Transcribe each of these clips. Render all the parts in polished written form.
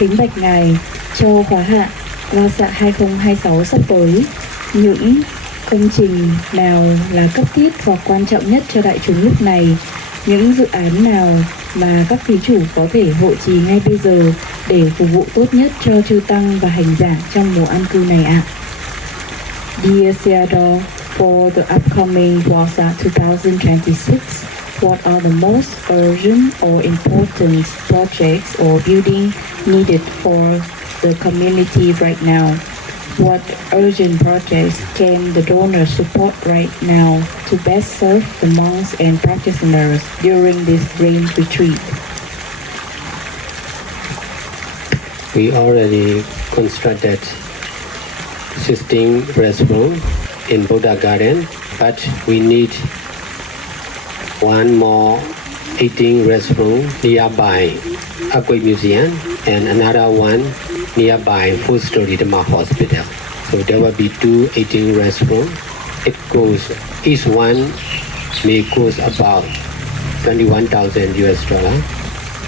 Kính bạch Ngài, cho khóa hạ Lhasa 2026 sắp tới, những công trình nào là cấp thiết hoặc quan trọng nhất cho đại chúng lúc này? Những dự án nào mà các thí chủ có thể hộ trì ngay bây giờ để phục vụ tốt nhất cho chư tăng và hành giả trong mùa an cư này ạ? Dear Sayadaw, for the upcoming Lhasa 2026, what are the most urgent or important projects or building needed for the community right now? What urgent projects can the donors support right now to best serve the monks and practitioners during this rain retreat? We already constructed 16 restrooms in Buddha Garden, but we need one more 18 restroom nearby Aquay Museum and another one nearby Full Story Dhamma Hospital. So there will be 18 restrooms. It goes, each one may cost about $21,000.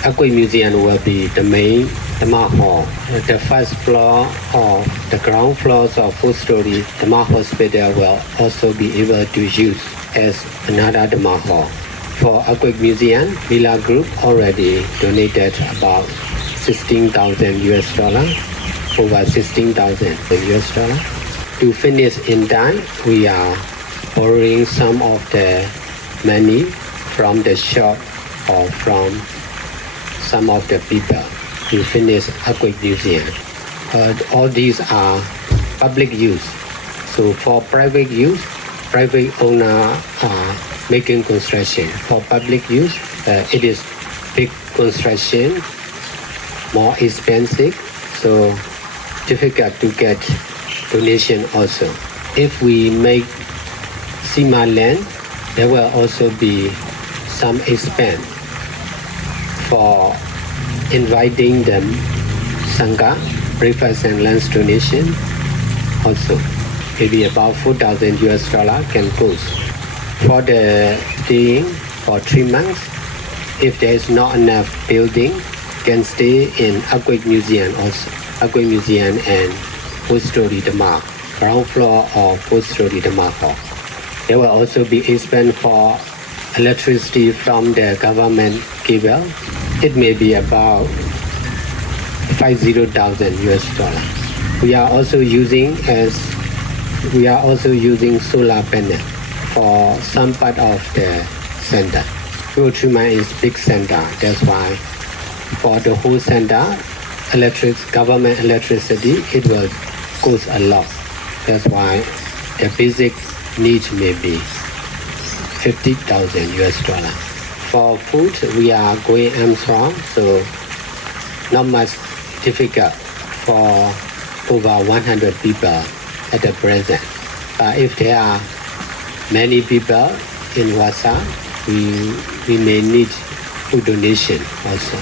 Aquay Museum will be the main Dhamma Hall. The first floor or the ground floors of Full Story Dhamma Hospital will also be able to use as another Dhamma Hall. For Aquay Museum, Lila Group already donated about $16,000, over $16,000. To finish in time, we are borrowing some of the money from the shop or from some of the people to finish Aquay Museum. All these are public use. So for private use, private owner are making construction. For public use, it is big construction, more expensive, so difficult to get donation also. If we make Sima land, there will also be some expense for inviting them Sangha, breakfast and lunch donation also. Maybe about $4,000 can cost. For the staying for 3 months, if there is not enough building, can stay in Aquay Museum also. Aquay Museum and Full Story Dhamma, ground floor or Full Story Dhamma hall. There will also be expense for electricity from the government cable. It may be about $50,000. We are also using solar panel for some part of the center. Hiroshima is big center, that's why for the whole center, government electricity, it will cost a lot. That's why the basic needs may be $50,000. For food, we are going Armstrong, so not much difficult for over 100 people at the present. But if there are many people in Lhasa, we may need food donation also.